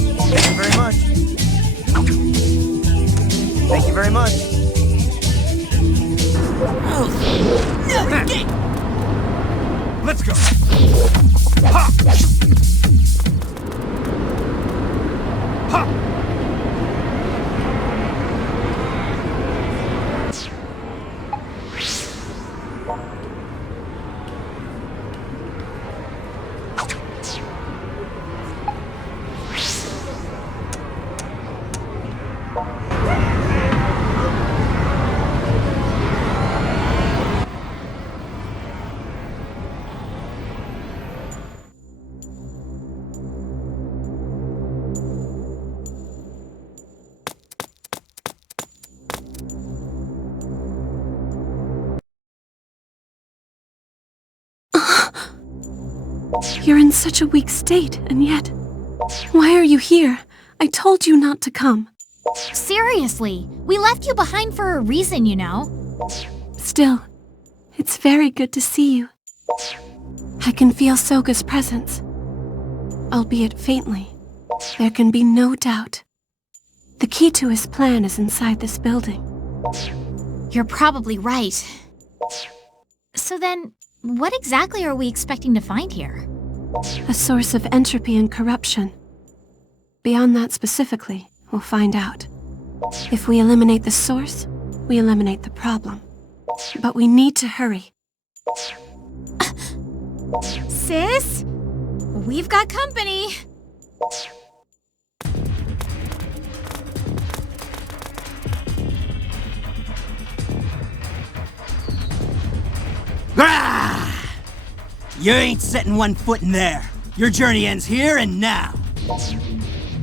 Thank you very much. Thank you very much. Oh, no, Let's go. Ha! Ha! You're in such a weak state, and yet... Why are you here? I told you not to come. Seriously, we left you behind for a reason, you know. Still, it's very good to see you. I can feel Soga's presence. Albeit faintly, there can be no doubt. The key to his plan is inside this building. You're probably right. So then, what exactly are we expecting to find here? A source of entropy and corruption. Beyond that specifically, we'll find out. If we eliminate the source, we eliminate the problem. But we need to hurry. Sis? We've got company. Ah! You ain't setting one foot in there. Your journey ends here and now.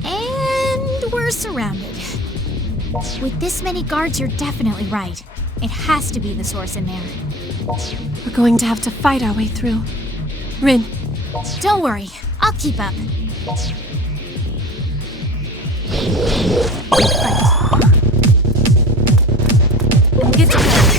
And we're surrounded. With this many guards, you're definitely right. It has to be the source in there. We're going to have to fight our way through. Rin. Don't worry, I'll keep up. Get together.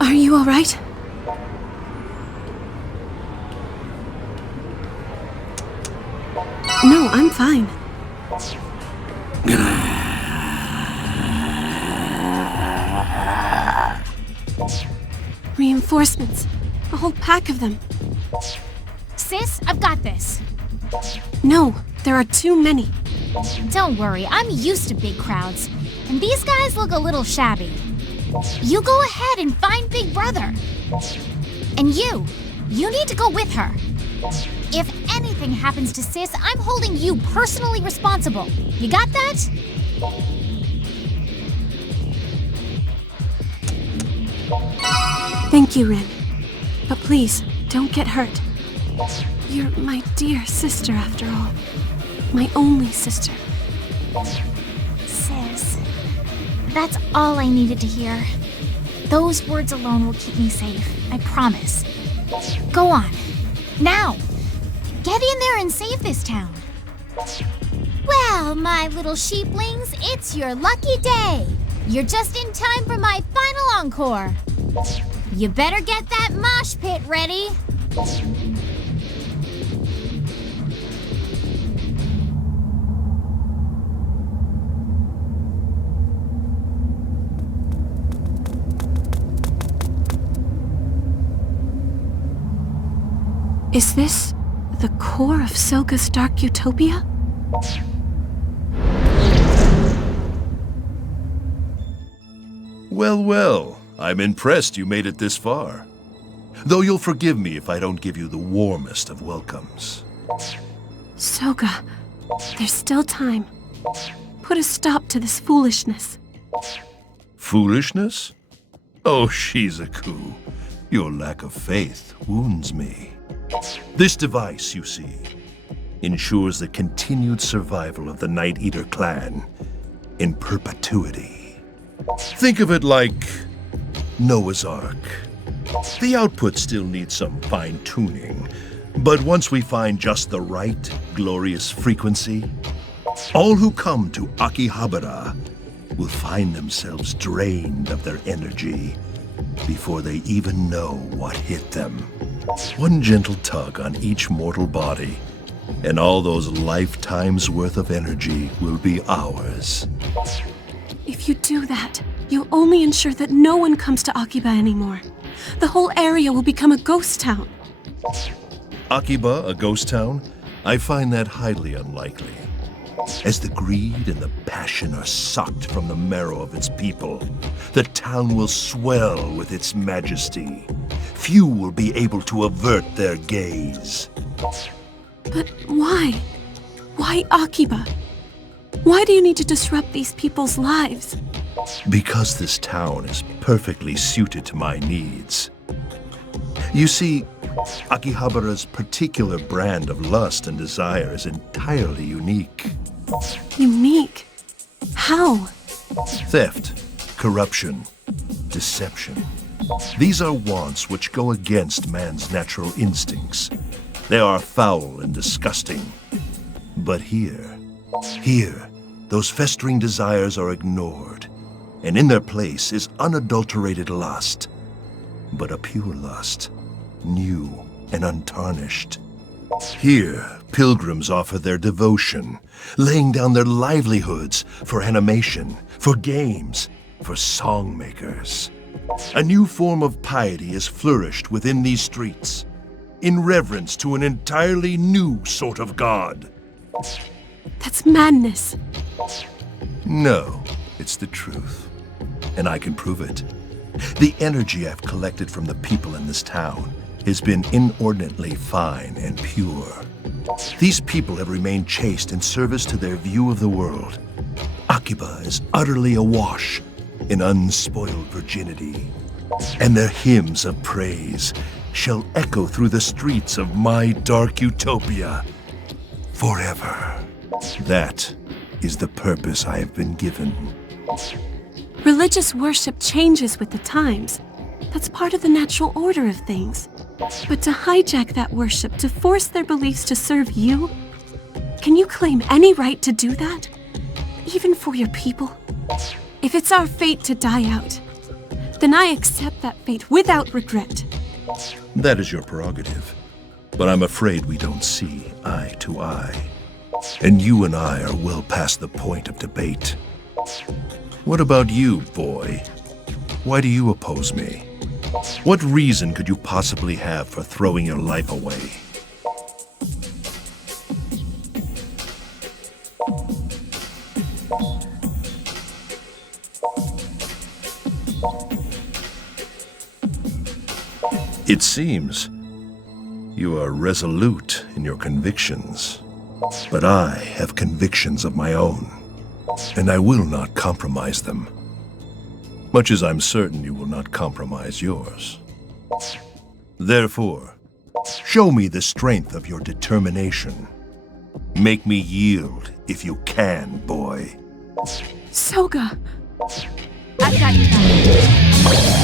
Are you all right? No, I'm fine. Reinforcements. A whole pack of them. Sis, I've got this. No, there are too many. Don't worry, I'm used to big crowds. And these guys look a little shabby. You go ahead and find Big Brother. And you need to go with her. If anything happens to Sis, I'm holding you personally responsible. You got that? Thank you, Rin. But please, don't get hurt. You're my dear sister, after all. My only sister. Sis, that's all I needed to hear. Those words alone will keep me safe, I promise. Go on. Now! Get in there and save this town. Well, my little sheeplings, it's your lucky day. You're just in time for my final encore. You better get that mosh pit ready. Is this the core of Soga's dark utopia? Well, well, I'm impressed you made it this far. Though you'll forgive me if I don't give you the warmest of welcomes. Soga, there's still time. Put a stop to this foolishness. Foolishness? Oh, Shizuku, your lack of faith wounds me. This device, you see, ensures the continued survival of the Night Eater clan in perpetuity. Think of it like Noah's Ark. The output still needs some fine-tuning, but once we find just the right glorious frequency, all who come to Akihabara will find themselves drained of their energy before they even know what hit them. One gentle tug on each mortal body, and all those lifetimes worth of energy will be ours. If you do that, you'll only ensure that no one comes to Akiba anymore. The whole area will become a ghost town. Akiba, a ghost town? I find that highly unlikely. As the greed and the passion are sucked from the marrow of its people, the town will swell with its majesty. Few will be able to avert their gaze. But why? Why Akiba? Why do you need to disrupt these people's lives? Because this town is perfectly suited to my needs. You see, Akihabara's particular brand of lust and desire is entirely unique. Unique? How? Theft, corruption, deception. These are wants which go against man's natural instincts. They are foul and disgusting. But here, those festering desires are ignored, and in their place is unadulterated lust, but a pure lust, new and untarnished. Here, pilgrims offer their devotion, laying down their livelihoods for animation, for games, for songmakers. A new form of piety has flourished within these streets, in reverence to an entirely new sort of god. That's madness. No, it's the truth, and I can prove it. The energy I've collected from the people in this town has been inordinately fine and pure. These people have remained chaste in service to their view of the world. Akiba is utterly awash in unspoiled virginity, and their hymns of praise shall echo through the streets of my dark utopia forever. That is the purpose I have been given. Religious worship changes with the times. That's part of the natural order of things. But to hijack that worship, to force their beliefs to serve you, can you claim any right to do that? Even for your people? If it's our fate to die out, then I accept that fate without regret. That is your prerogative. But I'm afraid we don't see eye to eye. And you and I are well past the point of debate. What about you, boy? Why do you oppose me? What reason could you possibly have for throwing your life away? It seems you are resolute in your convictions, but I have convictions of my own, and I will not compromise them, much as I'm certain you will not compromise yours. Therefore, show me the strength of your determination. Make me yield if you can, boy. Soga! I've got you back.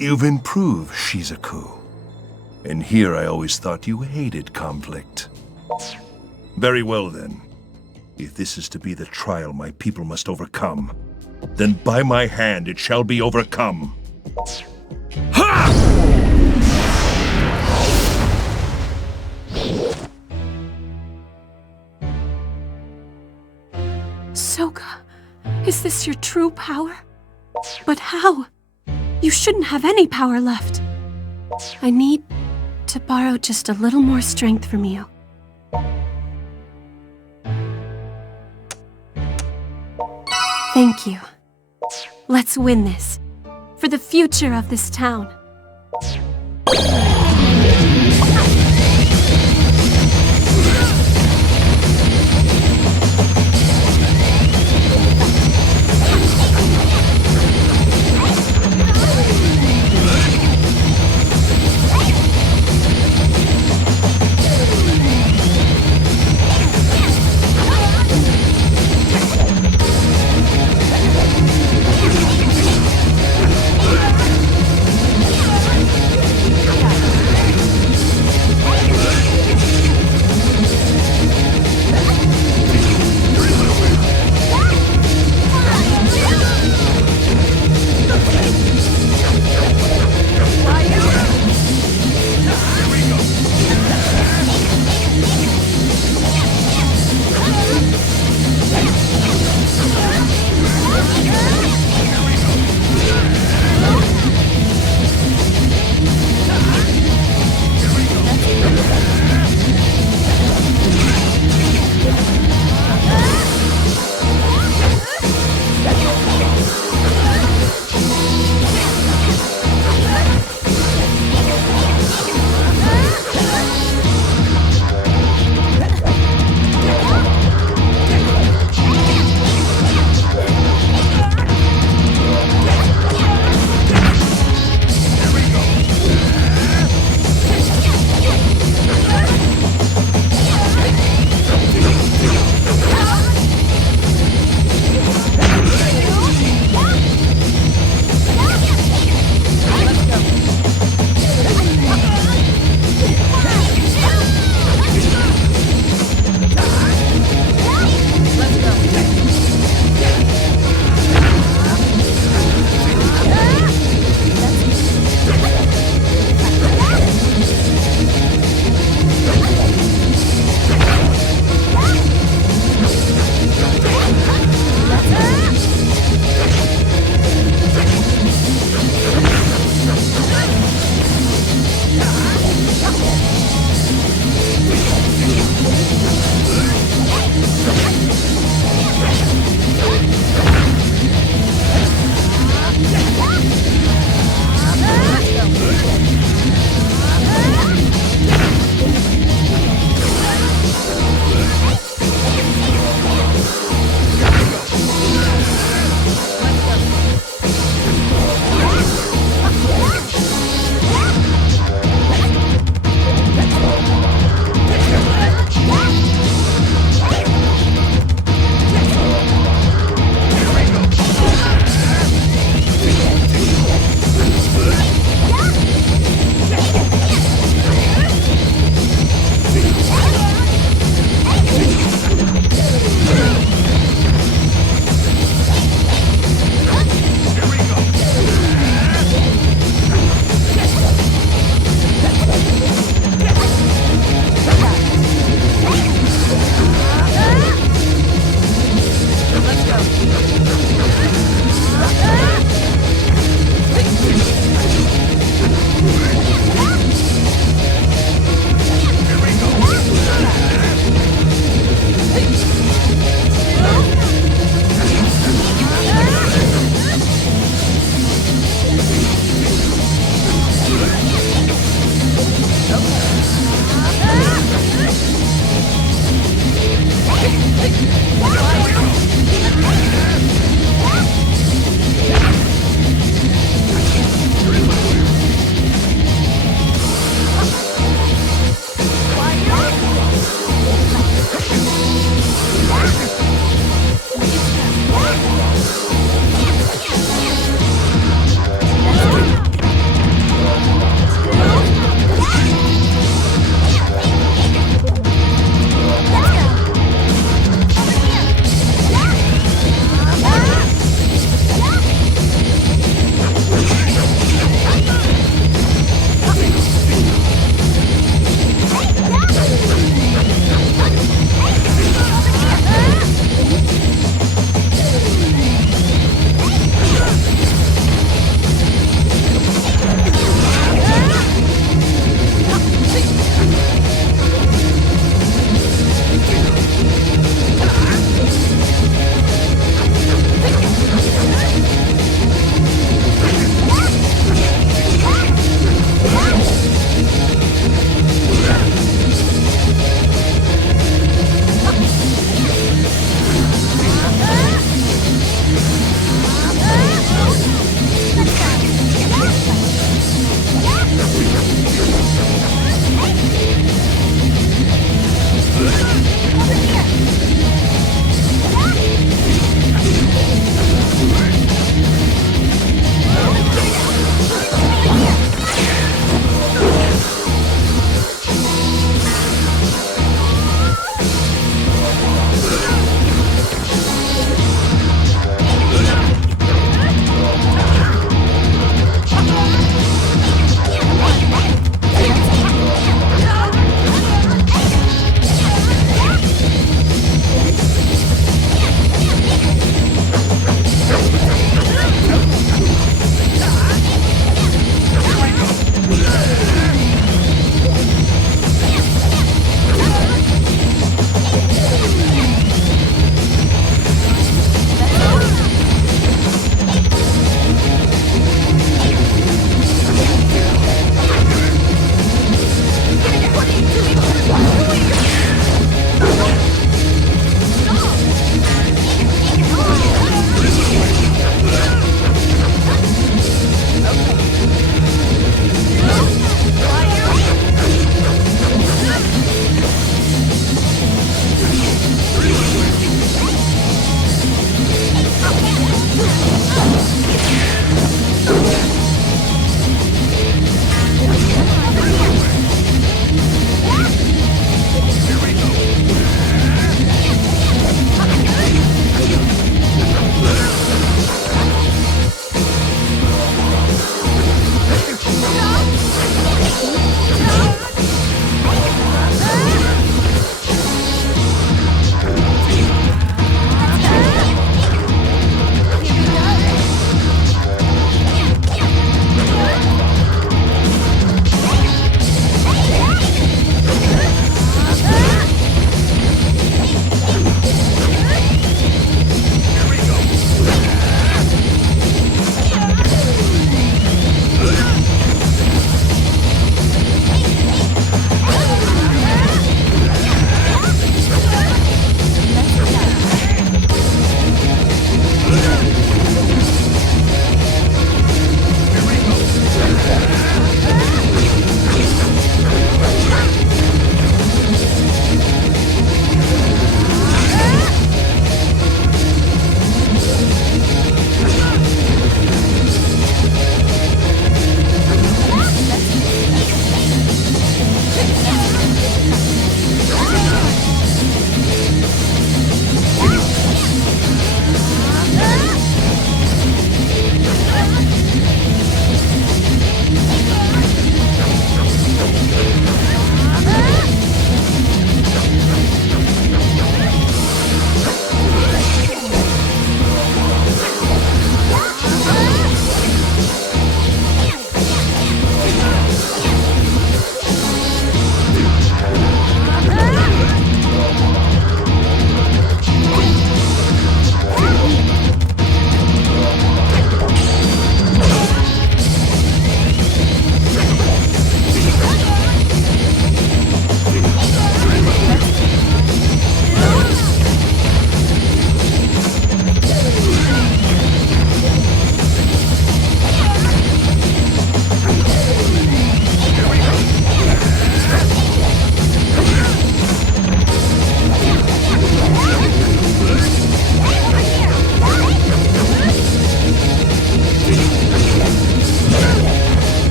You've improved, Shizuku. And here I always thought you hated conflict. Very well then. If this is to be the trial my people must overcome, then by my hand it shall be overcome. Ha! Soga, is this your true power? But how? You shouldn't have any power left. I need to borrow just a little more strength from you. Thank you. Let's win this. For the future of this town.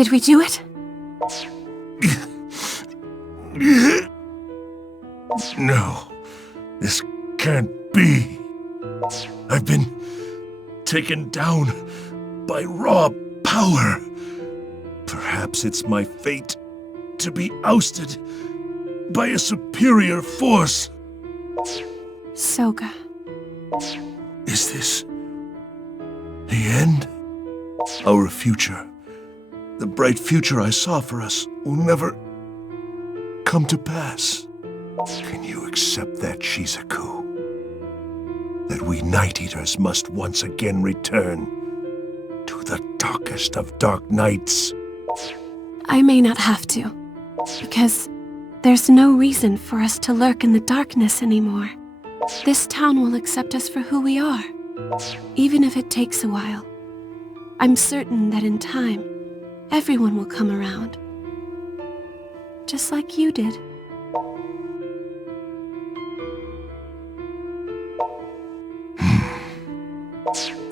Did we do it? No, this can't be. I've been taken down by raw power. Perhaps it's my fate to be ousted by a superior force. Soga. Is this the end? Our future, the bright future I saw for us, will never come to pass. Can you accept that, Shizuku? That we Night Eaters must once again return to the darkest of dark nights? I may not have to, because there's no reason for us to lurk in the darkness anymore. This town will accept us for who we are, even if it takes a while. I'm certain that in time, everyone will come around. Just like you did.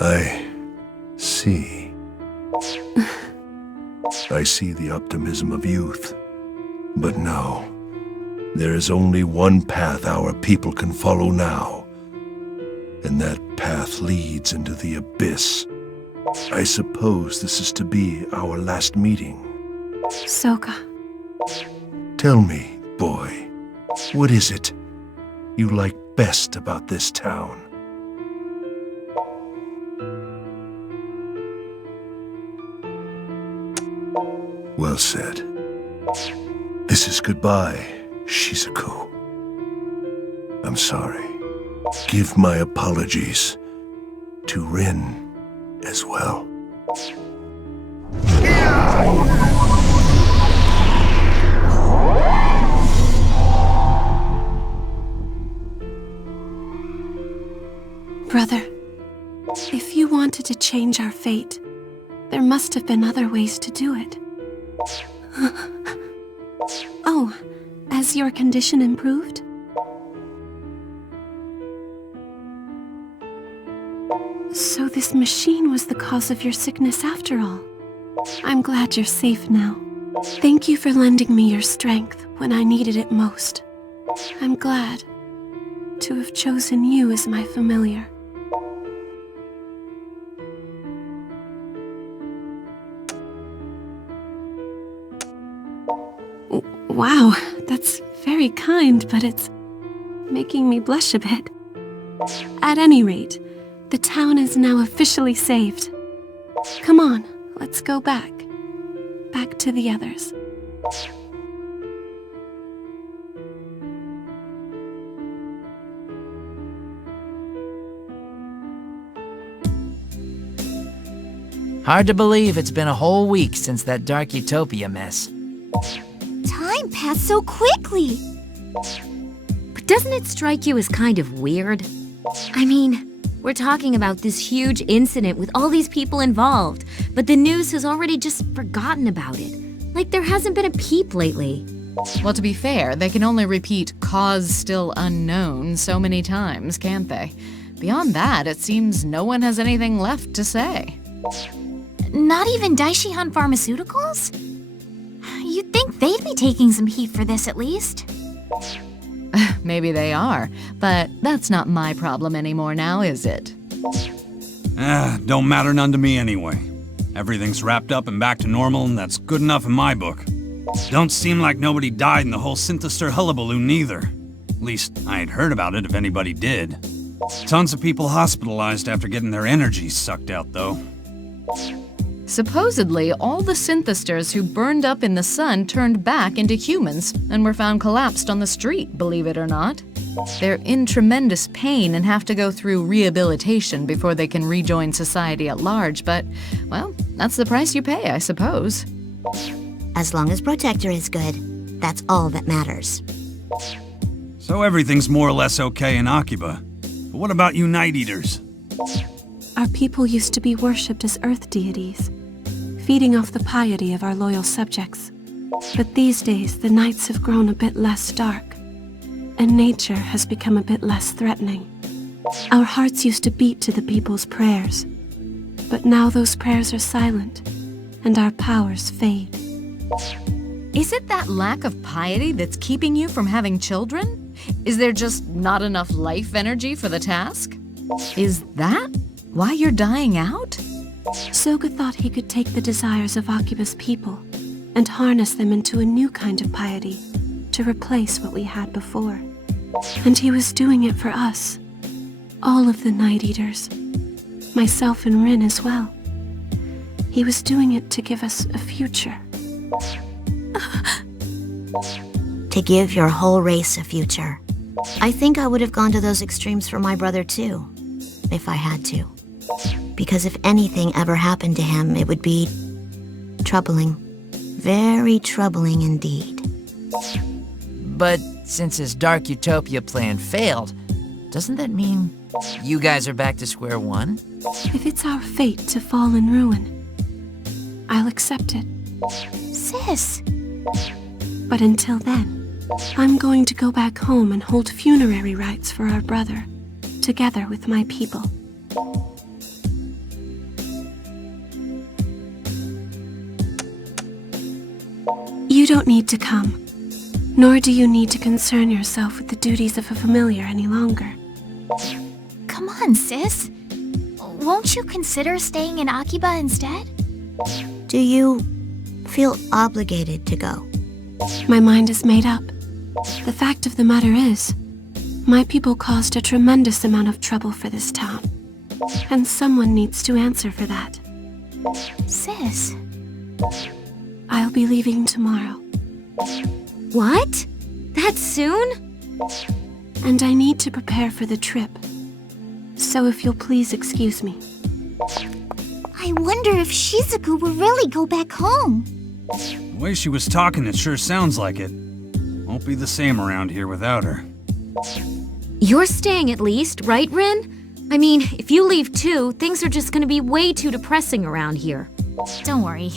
I see. I see the optimism of youth. But no, there is only one path our people can follow now. And that path leads into the abyss. I suppose this is to be our last meeting. Soga. Tell me, boy, what is it you like best about this town? Well said. This is goodbye, Shizuku. I'm sorry. Give my apologies to Rin as well. Brother, if you wanted to change our fate, there must have been other ways to do it. Oh, has your condition improved? So this machine was the cause of your sickness after all. I'm glad you're safe now. Thank you for lending me your strength when I needed it most. I'm glad to have chosen you as my familiar. Wow, that's very kind, but it's making me blush a bit. At any rate, the town is now officially saved. Come on, let's go back. Back to the others. Hard to believe it's been a whole week since that Dark Utopia mess. Time passed so quickly. But doesn't it strike you as kind of weird? I mean, we're talking about this huge incident with all these people involved, but the news has already just forgotten about it. Like there hasn't been a peep lately. Well, to be fair, they can only repeat "cause still unknown" so many times, can't they? Beyond that, it seems no one has anything left to say. Not even Daishihan Pharmaceuticals? You'd think they'd be taking some heat for this at least. Maybe they are, but that's not my problem anymore now, is it? Don't matter none to me anyway. Everything's wrapped up and back to normal, and that's good enough in my book. Don't seem like nobody died in the whole Synthestor hullabaloo neither. At least, I ain't heard about it if anybody did. Tons of people hospitalized after getting their energies sucked out, though. Supposedly, all the synthestors who burned up in the sun turned back into humans and were found collapsed on the street, believe it or not. They're in tremendous pain and have to go through rehabilitation before they can rejoin society at large, but, well, that's the price you pay, I suppose. As long as Protector is good, that's all that matters. So everything's more or less okay in Akiba. But what about you Night Eaters? Our people used to be worshipped as earth deities, feeding off the piety of our loyal subjects. But these days, the nights have grown a bit less dark, and nature has become a bit less threatening. Our hearts used to beat to the people's prayers, but now those prayers are silent, and our powers fade. Is it that lack of piety that's keeping you from having children? Is there just not enough life energy for the task? Is that why you're dying out? Soga thought he could take the desires of AKIBA'S people and harness them into a new kind of piety to replace what we had before. And he was doing it for us. All of the Night Eaters. Myself and Rin as well. He was doing it to give us a future. To give your whole race a future. I think I would have gone to those extremes for my brother too, if I had to. Because if anything ever happened to him, it would be troubling. Very troubling indeed. But since his Dark Utopia plan failed, doesn't that mean you guys are back to square one? If it's our fate to fall in ruin, I'll accept it. Sis, But until then, I'm going to go back home and hold funerary rites for our brother, together with my people. You don't need to come, nor do you need to concern yourself with the duties of a familiar any longer. come on, sis. Won't you consider staying in AKIBA instead? Do you feel obligated to go? My mind is made up. The fact of the matter is, my people caused a tremendous amount of trouble for this town, and someone needs to answer for that. Sis, I'll be leaving tomorrow, What? That soon? and I need to prepare for the trip. So if you'll please excuse me. I wonder if Shizuku will really go back home. The way she was talking, it sure sounds like it. Won't be the same around here without her. You're staying at least, right, Rin? I mean, if you leave too, things are just gonna be way too depressing around here. Don't worry.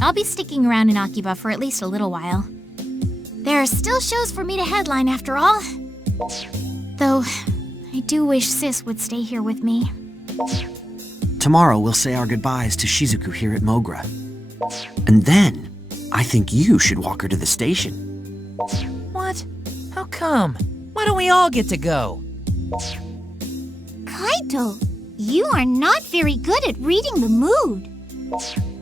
I'll be sticking around in AKIBA for at least a little while. There are still shows for me to headline after all. Though, I do wish Sis would stay here with me. Tomorrow we'll say our goodbyes to Shizuku here at Mogra. And then, I think you should walk her to the station. What? How come? Why don't we all get to go? Kaito, you are not very good at reading the mood.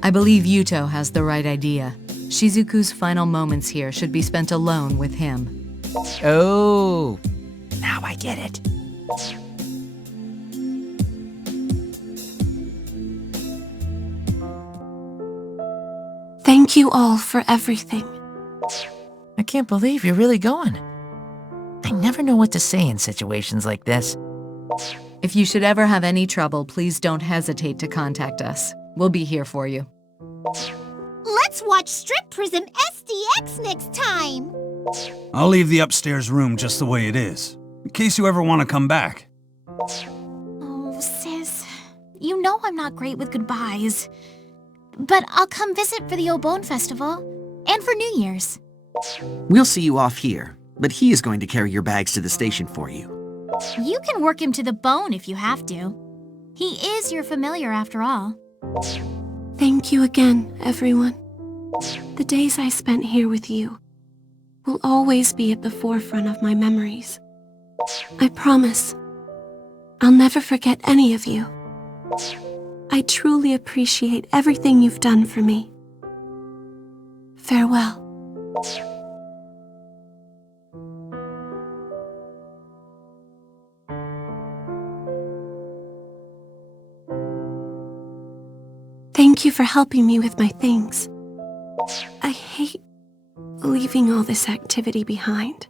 I believe Yuto has the right idea. Shizuku's final moments here should be spent alone with him. Oh, now I get it. Thank you all for everything. I can't believe you're really going. I never know what to say in situations like this. If you should ever have any trouble, please don't hesitate to contact us. We'll be here for you. Let's watch Strip Prism SDX next time. I'll leave the upstairs room just the way it is, in case you ever want to come back. Oh, sis, you know I'm not great with goodbyes. But I'll come visit for the Obon Festival and for New Year's. We'll see you off here, but he is going to carry your bags to the station for you. You can work him to the bone if you have to. He is your familiar after all. Thank you again, everyone. The days I spent here with you will always be at the forefront of my memories. I promise, I'll never forget any of you. I truly appreciate everything you've done for me. Farewell. Thank you for helping me with my things. I hate leaving all this activity behind.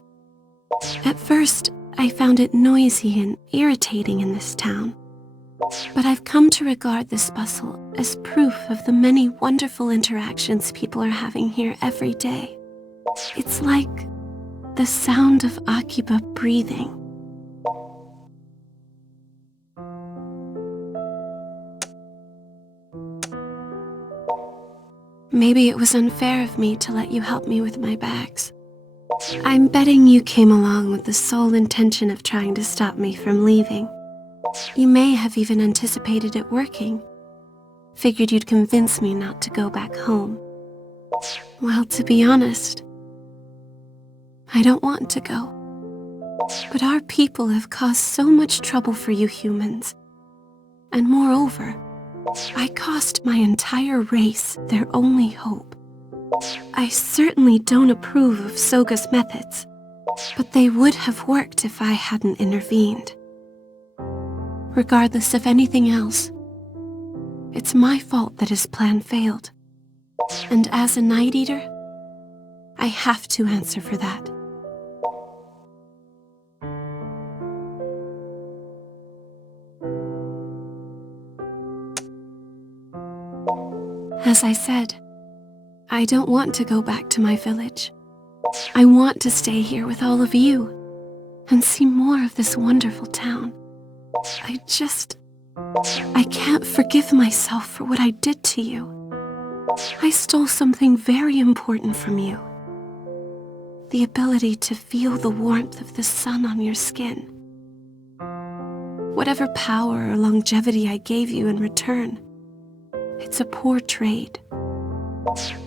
At first, I found it noisy and irritating in this town. But I've come to regard this bustle as proof of the many wonderful interactions people are having here every day. It's like the sound of AKIBA breathing. Maybe it was unfair of me to let you help me with my bags. I'm betting you came along with the sole intention of trying to stop me from leaving. You may have even anticipated it working. Figured you'd convince me not to go back home. Well, to be honest, I don't want to go. But our people have caused so much trouble for you humans. And moreover, I cost my entire race their only hope. I certainly don't approve of Soga's methods, but they would have worked if I hadn't intervened. Regardless of anything else, it's my fault that his plan failed. And as a Night Eater, I have to answer for that. As I said, I don't want to go back to my village. I want to stay here with all of you and see more of this wonderful town. I can't forgive myself for what I did to you. I stole something very important from you. The ability to feel the warmth of the sun on your skin. Whatever power or longevity I gave you in return, it's a poor trade.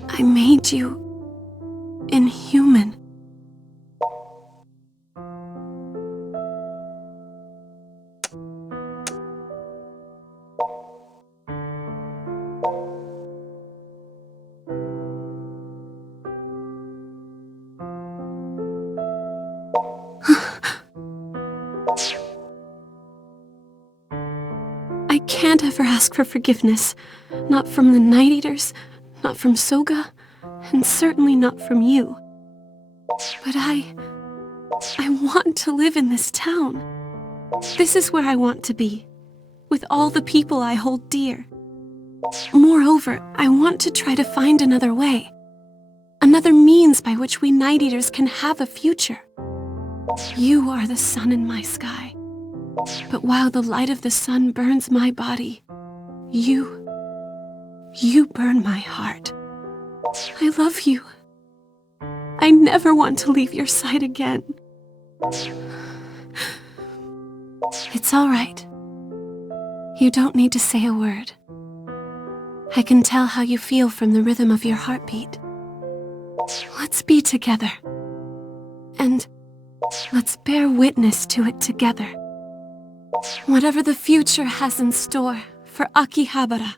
I made you inhuman. I can't ever ask for forgiveness, not from the Night Eaters, not from Soga, and certainly not from you. But I want to live in this town. This is where I want to be, with all the people I hold dear. Moreover, I want to try to find another way, another means by which we Night Eaters can have a future. You are the sun in my sky. But while the light of the sun burns my body, you burn my heart. I love you. I never want to leave your side again. It's all right. You don't need to say a word. I can tell how you feel from the rhythm of your heartbeat. Let's be together. And let's bear witness to it together. Whatever the future has in store for Akihabara.